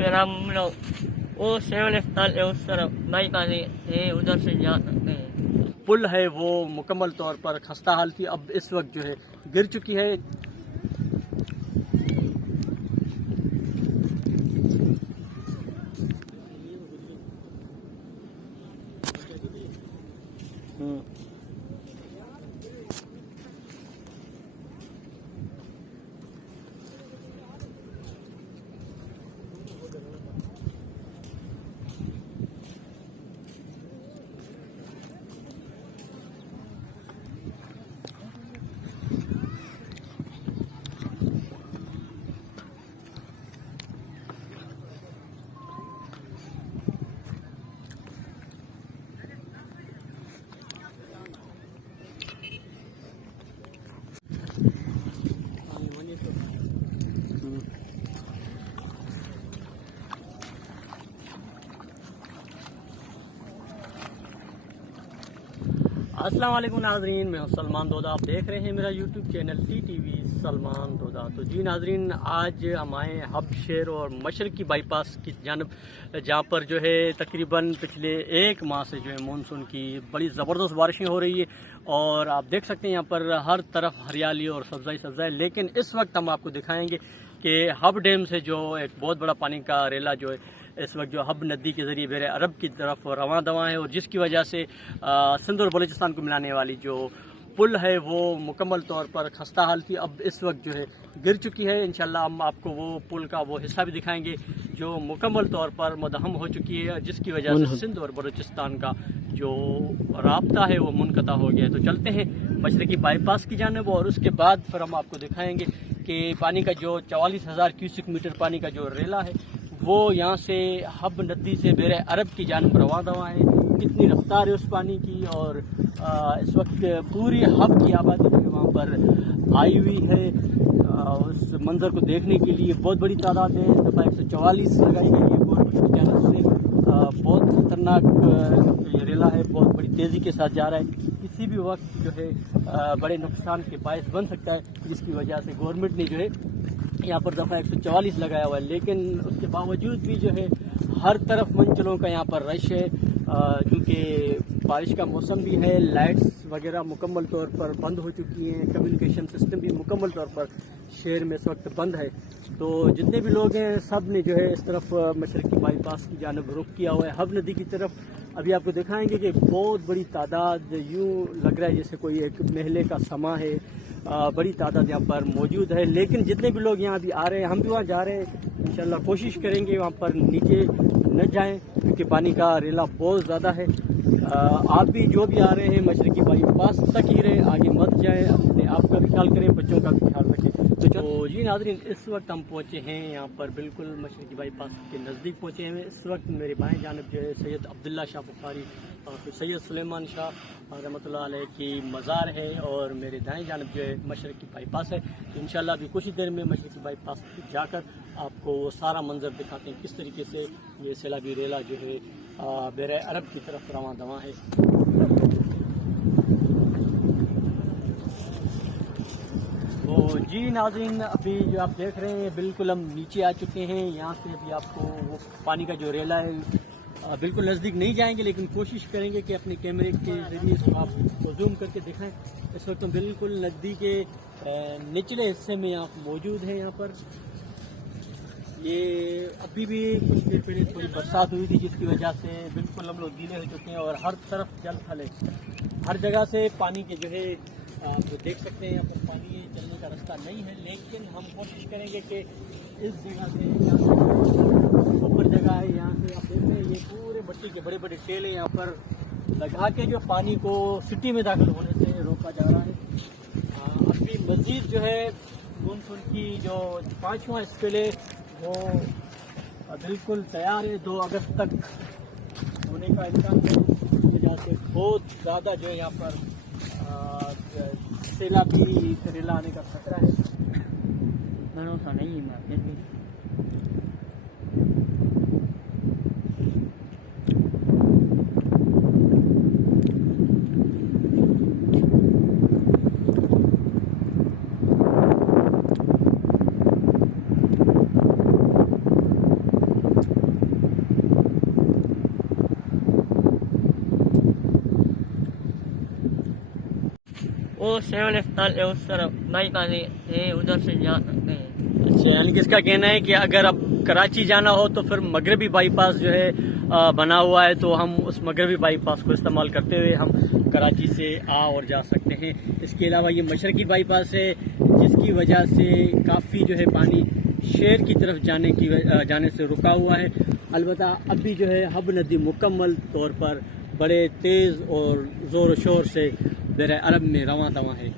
फिर हम लोग वो सेवन स्थल है उस तरफ बाईपास है उधर से जा सकते हैं। पुल है वो मुकम्मल तौर पर खस्ता हाल थी, अब इस वक्त जो है गिर चुकी है। अस्सलाम वालेकुम नाजरीन, मैं हूं सलमान दोदा। आप देख रहे हैं मेरा YouTube channel TTV Salman Doda. तो जी नाजरीन, आज हम आए हब शहर और मशरकी बाईपास की जानब, जहां पर जो है तकरीबन पिछले एक माह से जो है मानसून की बड़ी ज़बरदस्त बारिशें हो रही है और आप देख सकते हैं यहाँ पर हर तरफ हरियाली और सब्ज़ाई सब्ज़ाई। लेकिन इस वक्त हम आपको दिखाएंगे कि हब डैम से जो एक बहुत बड़ा पानी का रेला जो है इस वक्त जो हब नदी के ज़रिए बहरे अरब की तरफ रवां दवा है, और जिसकी वजह से सिंध और बलूचिस्तान को मिलाने वाली जो पुल है वो मुकम्मल तौर पर खस्ता हाल थी, अब इस वक्त जो है गिर चुकी है। इंशाल्लाह हम आपको वो पुल का वो हिस्सा भी दिखाएंगे जो मुकम्मल तौर पर मदहम हो चुकी है, जिसकी वजह से सिंध और बलूचिस्तान का जो राब्ता है वो मुनक़ता हो गया है। तो चलते हैं मशरकी बाईपास की जानिब और उसके बाद फिर हम आपको दिखाएंगे कि पानी का जो 44,000 क्यूसिक मीटर पानी का जो रेला है वो यहाँ से हब नदी से बहरे अरब की जानब रवां दवा है। कितनी रफ्तार है उस पानी की, और इस वक्त पूरी हब की आबादी जो है वहाँ पर आई हुई है उस मंज़र को देखने के लिए। बहुत बड़ी तादाद है, दफ़ा 144 लगाई गई है गवर्नमेंट की जानब से। बहुत खतरनाक ये रेला है, बहुत बड़ी तेज़ी के साथ जा रहा है, किसी भी वक्त जो है बड़े नुकसान के बायस बन सकता है, जिसकी वजह से गवर्नमेंट ने जो है यहाँ पर दफ़ा 144 लगाया हुआ है। लेकिन उसके बावजूद भी जो है हर तरफ मंजिलों का यहाँ पर रश है, क्योंकि बारिश का मौसम भी है। लाइट्स वगैरह मुकम्मल तौर पर बंद हो चुकी हैं, कम्युनिकेशन सिस्टम भी मुकम्मल तौर पर शहर में इस वक्त बंद है। तो जितने भी लोग हैं सब ने जो है इस तरफ मशरकी बाईपास की जानब रुख किया हुआ है हब नदी की तरफ। अभी आपको दिखाएंगे कि बहुत बड़ी तादाद, यूँ लग रहा है जैसे कोई एक महले का समा है, बड़ी तादाद यहाँ पर मौजूद है। लेकिन जितने भी लोग यहाँ अभी आ रहे हैं, हम भी वहाँ जा रहे हैं, इंशाल्लाह कोशिश करेंगे वहाँ पर नीचे न जाएं, क्योंकि पानी का रेला बहुत ज़्यादा है। आप भी जो भी आ रहे हैं मशरकी बाईपास तक ही रहे, आगे मत जाएं, अपने आप का भी ख्याल करें, बच्चों का भी ख्याल रखें। तो जी नाज़रीन, इस वक्त हम पहुँचे हैं यहाँ पर बिल्कुल मशरकी बाईपास के नज़दीक पहुँचे हैं। इस वक्त मेरे बाएं जानब जो है सैयद अब्दुल्ला शाह बुखारी और सैयद सुलेमान शाह रहमतुल्लाह अलैह की मज़ार है, और मेरे दाएं जानब जो है मशरकी बाईपास है। तो इंशाल्लाह अभी कुछ ही देर में मशरकी बाईपास जाकर आपको वो सारा मंजर दिखाते हैं, किस तरीके से ये सैलाबी रेला जो है बहरे अरब की तरफ रवां दवा है। तो जी नाज़रीन, अभी जो आप देख रहे हैं बिल्कुल हम नीचे आ चुके हैं। यहाँ से अभी आपको वो पानी का जो रेला है बिल्कुल नज़दीक नहीं जाएंगे, लेकिन कोशिश करेंगे कि अपने कैमरे के ज़रिए इसको आपको जूम करके दिखाएं। इस वक्त हम बिल्कुल नदी के निचले हिस्से में आप मौजूद हैं। यहाँ पर ये अभी भी कुछ देर पहले थोड़ी बरसात हुई थी, जिसकी वजह से बिल्कुल हम लोग गीले हो चुके हैं और हर तरफ जल थल है। हर जगह से पानी के जो है आप देख सकते हैं यहाँ पर पानी चलने का रास्ता नहीं है, लेकिन हम कोशिश करेंगे कि इस जगह से ऊपर जगह है, यहाँ से आप देख रहे हैं ये पूरे मट्टी के बड़े बड़े टेल हैं, यहाँ पर लगा के जो पानी को सिटी में दाखिल होने से रोका जा रहा है। अभी मज़ीद जो है मानसून की जो 5वां स्पेल है वो बिल्कुल तैयार है, 2 अगस्त तक होने का इम्कान है। इस वजह से बहुत ज़्यादा जो है यहाँ पर सैलाबी रेला आने का खतरा है। भरोसा नहीं है मार्केट में। वो सेवन स्थान है उस तरफ बाईपास है, उधर से जा सकते हैं। अच्छा, यानी कि इसका कहना है कि अगर अब कराची जाना हो तो फिर मगरबी बाईपास जो है बना हुआ है, तो हम उस मगरबी बाईपास को इस्तेमाल करते हुए हम कराची से आ और जा सकते हैं। इसके अलावा ये मशरकी बाईपास है, जिसकी वजह से काफ़ी जो है पानी शहर की तरफ जाने से रुका हुआ है। अलबत्ता अभी जो है हब नदी मुकम्मल तौर पर बड़े तेज़ और ज़ोर शोर से बहर अरब में रवां तवां है।